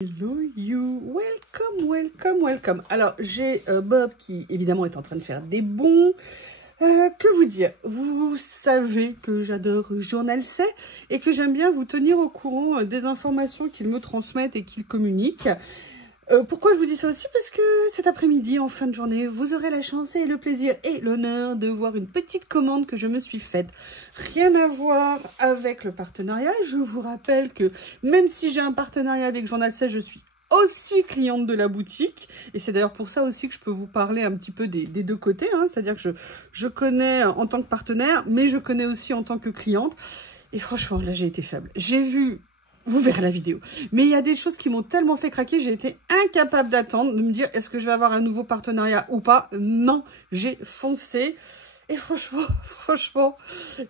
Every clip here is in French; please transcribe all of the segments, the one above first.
Hello you, welcome. Alors j'ai Bob qui évidemment est en train de faire des bons. Que vous dire? Vous savez que j'adore Journal C et que j'aime bien vous tenir au courant des informations qu'ils me transmettent et qu'ils communiquent. Pourquoi je vous dis ça aussi? Parce que cet après-midi, en fin de journée, vous aurez la chance et le plaisir et l'honneur de voir une petite commande que je me suis faite. Rien à voir avec le partenariat. Je vous rappelle que même si j'ai un partenariat avec Journal C, je suis aussi cliente de la boutique. Et c'est d'ailleurs pour ça aussi que je peux vous parler un petit peu des deux côtés. Hein. C'est-à-dire que je connais en tant que partenaire, mais je connais aussi en tant que cliente. Et franchement, là, j'ai été faible. J'ai vu... Vous verrez la vidéo. Mais il y a des choses qui m'ont tellement fait craquer, j'ai été incapable d'attendre, de me dire est-ce que je vais avoir un nouveau partenariat ou pas. Non, j'ai foncé. Et franchement,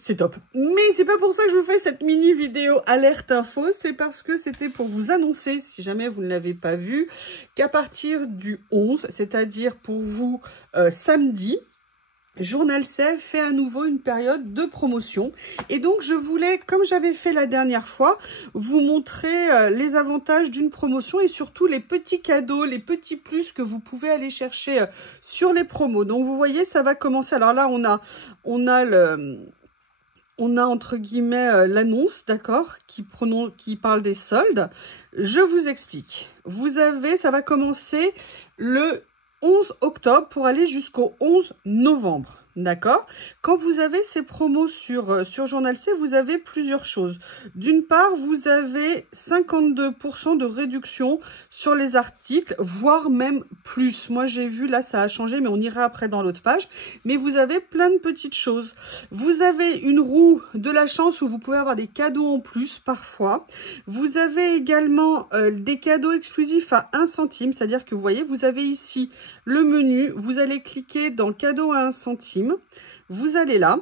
c'est top. Mais c'est pas pour ça que je vous fais cette mini vidéo alerte info, c'est parce que c'était pour vous annoncer, si jamais vous ne l'avez pas vu, qu'à partir du 11, c'est-à-dire pour vous samedi, Journal C fait à nouveau une période de promotion. Et donc, je voulais, comme j'avais fait la dernière fois, vous montrer les avantages d'une promotion et surtout les petits cadeaux, les petits plus que vous pouvez aller chercher sur les promos. Donc, vous voyez, ça va commencer. Alors là, on a entre guillemets l'annonce, d'accord, qui parle des soldes. Je vous explique. Vous avez, ça va commencer le 11 octobre pour aller jusqu'au 11 novembre, d'accord? Quand vous avez ces promos sur Journal C, vous avez plusieurs choses. D'une part, vous avez 52% de réduction sur les articles, voire même plus. Moi, j'ai vu, là, ça a changé, mais on ira après dans l'autre page. Mais vous avez plein de petites choses. Vous avez une roue de la chance où vous pouvez avoir des cadeaux en plus, parfois. Vous avez également des cadeaux exclusifs à 1 centime, c'est-à-dire que vous voyez, vous avez ici le menu, vous allez cliquer dans cadeau à 1 centime, vous allez là,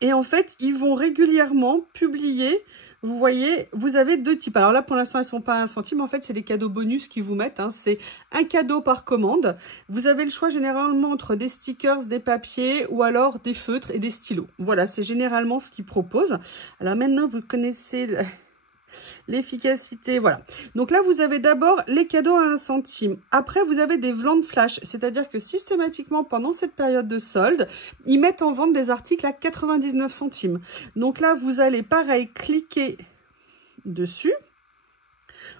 et en fait, ils vont régulièrement publier, vous voyez, vous avez deux types. Alors là, pour l'instant, ils ne sont pas à 1 centime, en fait, c'est les cadeaux bonus qu'ils vous mettent, hein. C'est un cadeau par commande. Vous avez le choix généralement entre des stickers, des papiers, ou alors des feutres et des stylos. Voilà, c'est généralement ce qu'ils proposent. Alors maintenant, vous connaissez... l'efficacité, voilà. Donc là, vous avez d'abord les cadeaux à 1 centime. Après, vous avez des ventes flash, c'est-à-dire que systématiquement, pendant cette période de solde, ils mettent en vente des articles à 99 centimes. Donc là, vous allez, pareil, cliquer dessus.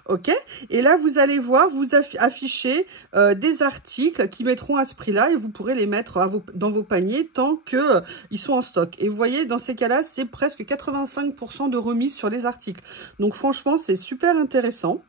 Ok, et là vous allez voir, vous afficher des articles qui mettront à ce prix-là et vous pourrez les mettre dans vos paniers tant que ils sont en stock. Et vous voyez, dans ces cas-là, c'est presque 85% de remise sur les articles. Donc franchement, c'est super intéressant.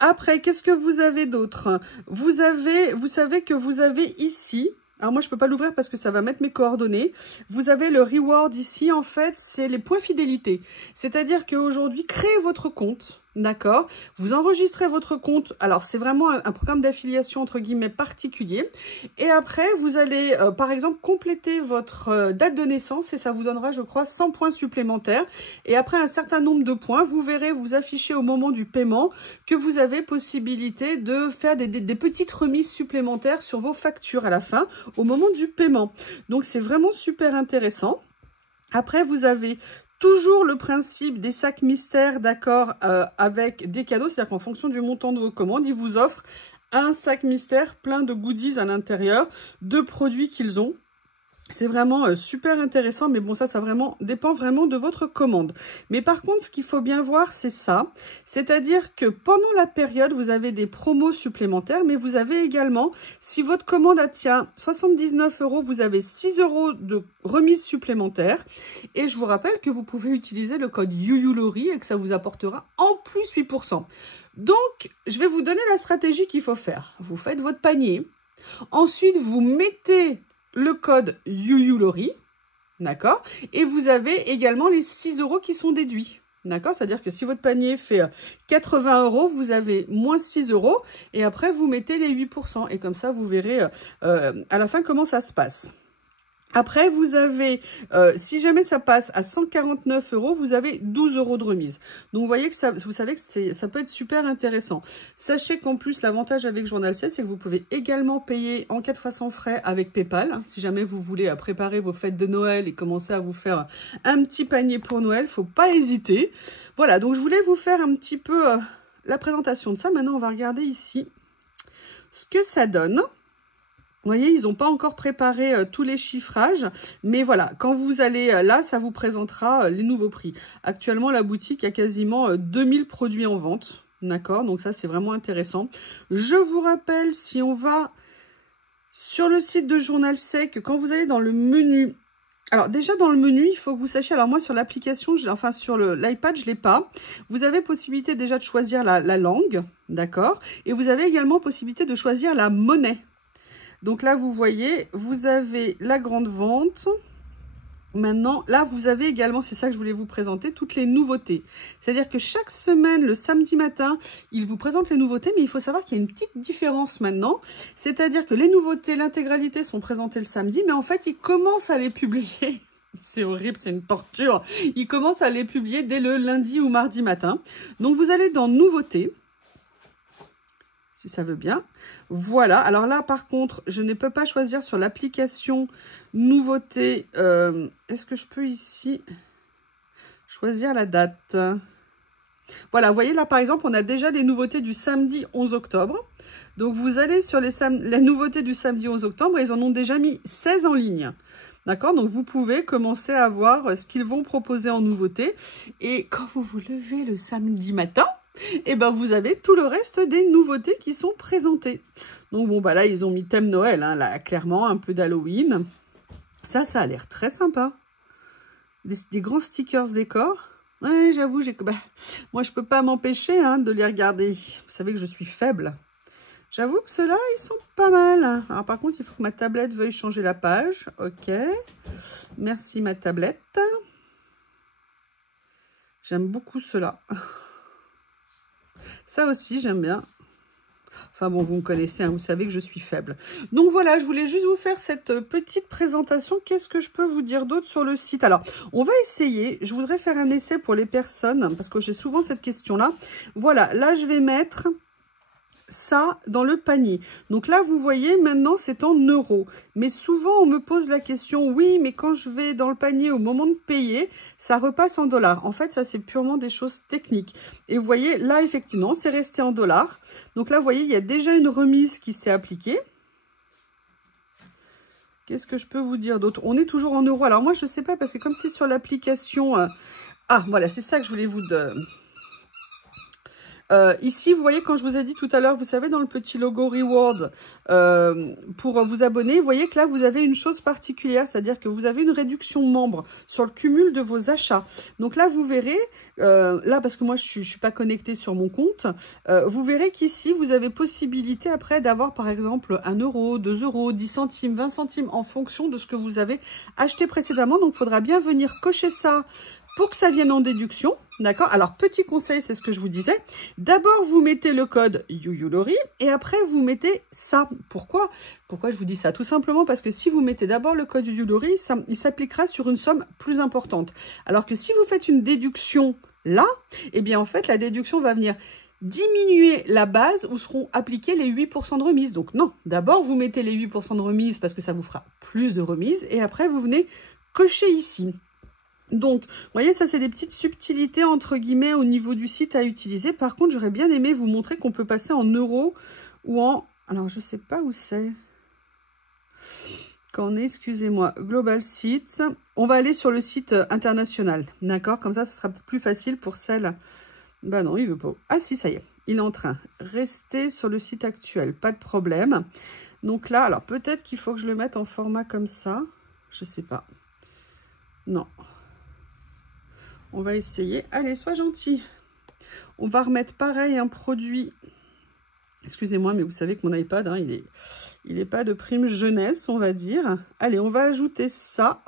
Après, qu'est-ce que vous avez d'autre? Vous savez que vous avez ici... Alors moi, je ne peux pas l'ouvrir parce que ça va mettre mes coordonnées. Vous avez le reward ici, en fait, c'est les points fidélité. C'est-à-dire qu'aujourd'hui, créez votre compte, d'accord? Vous enregistrez votre compte. Alors, c'est vraiment un programme d'affiliation, entre guillemets, particulier. Et après, vous allez, par exemple, compléter votre date de naissance et ça vous donnera, je crois, 100 points supplémentaires. Et après un certain nombre de points, vous verrez vous afficher au moment du paiement que vous avez possibilité de faire des petites remises supplémentaires sur vos factures à la fin, au moment du paiement. Donc, c'est vraiment super intéressant. Après, vous avez toujours le principe des sacs mystères, d'accord, avec des cadeaux. C'est-à-dire qu'en fonction du montant de vos commandes, ils vous offrent un sac mystère plein de goodies à l'intérieur, de produits qu'ils ont. C'est vraiment super intéressant, mais bon, ça vraiment dépend vraiment de votre commande. Mais par contre, ce qu'il faut bien voir, c'est ça. C'est-à-dire que pendant la période, vous avez des promos supplémentaires, mais vous avez également, si votre commande atteint 79 €, vous avez 6 € de remise supplémentaire. Et je vous rappelle que vous pouvez utiliser le code YOYOLORI et que ça vous apportera en plus 8%. Donc, je vais vous donner la stratégie qu'il faut faire. Vous faites votre panier. Ensuite, vous mettez le code YOYOLORI, d'accord? Et vous avez également les 6 € qui sont déduits, d'accord? C'est-à-dire que si votre panier fait 80 €, vous avez moins 6 € et après vous mettez les 8%. Et comme ça, vous verrez à la fin comment ça se passe. Après, vous avez, si jamais ça passe à 149 €, vous avez 12 € de remise. Donc, vous voyez que ça, vous savez que ça peut être super intéressant. Sachez qu'en plus, l'avantage avec Journal C, c'est que vous pouvez également payer en 4 fois sans frais avec PayPal. Hein, si jamais vous voulez préparer vos fêtes de Noël et commencer à vous faire un petit panier pour Noël, faut pas hésiter. Voilà, donc je voulais vous faire un petit peu la présentation de ça. Maintenant, on va regarder ici ce que ça donne. Vous voyez, ils n'ont pas encore préparé tous les chiffrages, mais voilà, quand vous allez là, ça vous présentera les nouveaux prix. Actuellement, la boutique a quasiment 2000 produits en vente, d'accord? Donc ça, c'est vraiment intéressant. Je vous rappelle, si on va sur le site de Journal Sec, quand vous allez dans le menu, alors déjà dans le menu, il faut que vous sachiez, alors moi sur l'application, enfin sur l'iPad, je ne l'ai pas. Vous avez possibilité déjà de choisir la langue, d'accord? Et vous avez également possibilité de choisir la monnaie. Donc là, vous voyez, vous avez la grande vente. Maintenant, là, vous avez également, c'est ça que je voulais vous présenter, toutes les nouveautés. C'est-à-dire que chaque semaine, le samedi matin, il vous présente les nouveautés, mais il faut savoir qu'il y a une petite différence maintenant. C'est-à-dire que les nouveautés, l'intégralité sont présentées le samedi, mais en fait, ils commencent à les publier. C'est horrible, c'est une torture. Ils commencent à les publier dès le lundi ou mardi matin. Donc, vous allez dans nouveautés. Si ça veut bien. Voilà. Alors là, par contre, je ne peux pas choisir sur l'application nouveauté. Est-ce que je peux ici choisir la date? Voilà, vous voyez là, par exemple, on a déjà les nouveautés du samedi 11 octobre. Donc, vous allez sur les nouveautés du samedi 11 octobre. Ils en ont déjà mis 16 en ligne. D'accord? Donc, vous pouvez commencer à voir ce qu'ils vont proposer en nouveauté. Et quand vous vous levez le samedi matin, et ben vous avez tout le reste des nouveautés qui sont présentées. Donc bon bah là ils ont mis thème Noël, hein, là clairement un peu d'Halloween. Ça a l'air très sympa. Des grands stickers décor. Ouais, j'avoue, moi je peux pas m'empêcher hein, de les regarder. Vous savez que je suis faible. J'avoue que ceux-là ils sont pas mal. Alors par contre il faut que ma tablette veuille changer la page. Ok. Merci ma tablette. J'aime beaucoup ceux-là. Ça aussi, j'aime bien. Enfin bon, vous me connaissez, hein, vous savez que je suis faible. Donc voilà, je voulais juste vous faire cette petite présentation. Qu'est-ce que je peux vous dire d'autre sur le site? Alors, on va essayer. Je voudrais faire un essai pour les personnes, parce que j'ai souvent cette question-là. Voilà, là, je vais mettre ça dans le panier. Donc là, vous voyez, maintenant, c'est en euros. Mais souvent, on me pose la question, oui, mais quand je vais dans le panier au moment de payer, ça repasse en dollars. En fait, ça, c'est purement des choses techniques. Et vous voyez, là, effectivement, c'est resté en dollars. Donc là, vous voyez, il y a déjà une remise qui s'est appliquée. Qu'est-ce que je peux vous dire d'autre? On est toujours en euros. Alors moi, je ne sais pas, parce que comme c'est sur l'application... Ah, voilà, c'est ça que je voulais vous... ici, vous voyez, quand je vous ai dit tout à l'heure, vous savez, dans le petit logo Reward, pour vous abonner, vous voyez que là, vous avez une chose particulière, c'est-à-dire que vous avez une réduction membre sur le cumul de vos achats. Donc là, vous verrez, là, parce que moi, je suis pas connectée sur mon compte, vous verrez qu'ici, vous avez possibilité après d'avoir, par exemple, 1 euro, 2 euros, 10 centimes, 20 centimes, en fonction de ce que vous avez acheté précédemment. Donc, il faudra bien venir cocher ça pour que ça vienne en déduction, d'accord? Alors, petit conseil, c'est ce que je vous disais. D'abord, vous mettez le code YuYuLori et après, vous mettez ça. Pourquoi je vous dis ça? Tout simplement parce que si vous mettez d'abord le code YuYuLori, il s'appliquera sur une somme plus importante. Alors que si vous faites une déduction là, eh bien, en fait, la déduction va venir diminuer la base où seront appliqués les 8% de remise. Donc, non, d'abord, vous mettez les 8% de remise parce que ça vous fera plus de remise et après, vous venez cocher ici. Donc, vous voyez, ça, c'est des petites subtilités, entre guillemets, au niveau du site à utiliser. Par contre, j'aurais bien aimé vous montrer qu'on peut passer en euros ou en... Alors, je ne sais pas où c'est. Quand on est, excusez-moi, Global Site. On va aller sur le site international, d'accord? Comme ça sera plus facile pour celle... Bah non, il veut pas. Ah si, ça y est, il est en train. Restez sur le site actuel, pas de problème. Donc là, alors, peut-être qu'il faut que je le mette en format comme ça. Je sais pas. Non. On va essayer. Allez, sois gentil. On va remettre pareil un produit. Excusez-moi, mais vous savez que mon iPad, hein, il est pas de prime jeunesse, on va dire. Allez, on va ajouter ça.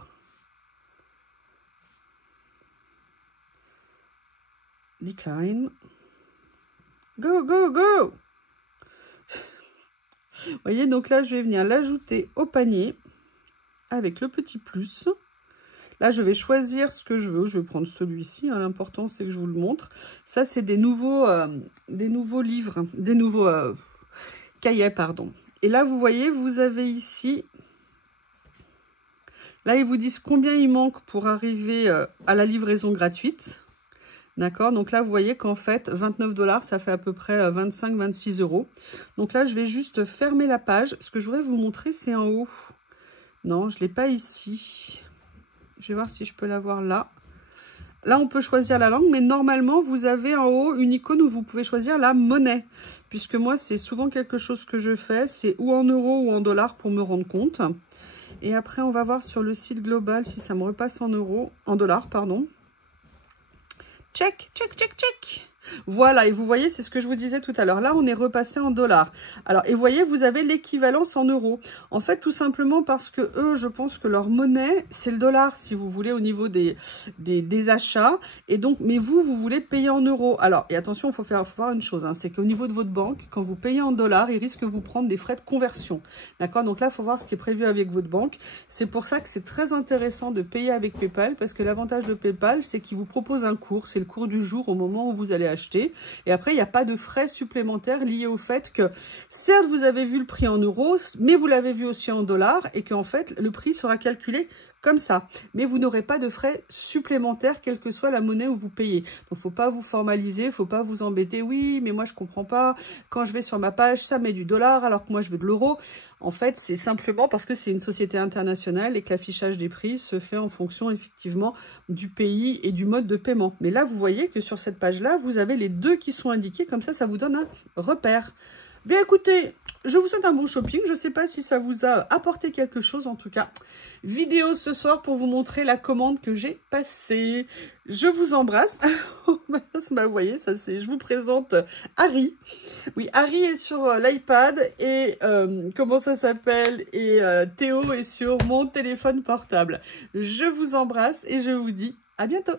Decline. Go, go, go! Vous voyez, donc là, je vais venir l'ajouter au panier avec le petit plus. Là, je vais choisir ce que je veux. Je vais prendre celui-ci. Hein. L'important, c'est que je vous le montre. Ça, c'est des nouveaux livres, des nouveaux cahiers, pardon. Et là, vous voyez, vous avez ici... Là, ils vous disent combien il manque pour arriver à la livraison gratuite. D'accord, donc là, vous voyez qu'en fait, 29 $, ça fait à peu près 25-26 €. Donc là, je vais juste fermer la page. Ce que je voudrais vous montrer, c'est en haut. Non, je ne l'ai pas ici. Je vais voir si je peux l'avoir là. Là, on peut choisir la langue, mais normalement, vous avez en haut une icône où vous pouvez choisir la monnaie. Puisque moi, c'est souvent quelque chose que je fais. C'est ou en euros ou en dollars pour me rendre compte. Et après, on va voir sur le site global si ça me repasse en euros, en dollars, pardon. Check, check, check, check. Voilà, et vous voyez, c'est ce que je vous disais tout à l'heure. Là, on est repassé en dollars. Alors, et vous voyez, vous avez l'équivalence en euros. En fait, tout simplement parce que eux, je pense que leur monnaie, c'est le dollar, si vous voulez, au niveau des achats. Et donc, mais vous voulez payer en euros. Alors, et attention, il faut voir une chose, hein, c'est qu'au niveau de votre banque, quand vous payez en dollars, ils risquent de vous prendre des frais de conversion. D'accord? Donc là, il faut voir ce qui est prévu avec votre banque. C'est pour ça que c'est très intéressant de payer avec PayPal, parce que l'avantage de PayPal, c'est qu'il vous propose un cours. C'est le cours du jour au moment où vous allez acheter. Et après, il n'y a pas de frais supplémentaires liés au fait que, certes, vous avez vu le prix en euros, mais vous l'avez vu aussi en dollars et qu'en fait, le prix sera calculé comme ça. Mais vous n'aurez pas de frais supplémentaires, quelle que soit la monnaie où vous payez. Donc, il ne faut pas vous formaliser, il ne faut pas vous embêter. Oui, mais moi, je ne comprends pas. Quand je vais sur ma page, ça met du dollar alors que moi, je veux de l'euro. En fait, c'est simplement parce que c'est une société internationale et que l'affichage des prix se fait en fonction, effectivement, du pays et du mode de paiement. Mais là, vous voyez que sur cette page-là, vous avez les deux qui sont indiqués. Comme ça vous donne un repère. Bien, écoutez, je vous souhaite un bon shopping. Je ne sais pas si ça vous a apporté quelque chose, en tout cas. Vidéo ce soir pour vous montrer la commande que j'ai passée. Je vous embrasse. Vous voyez, ça c'est. Je vous présente Harry. Oui, Harry est sur l'iPad et comment ça s'appelle? Et Théo est sur mon téléphone portable. Je vous embrasse et je vous dis à bientôt.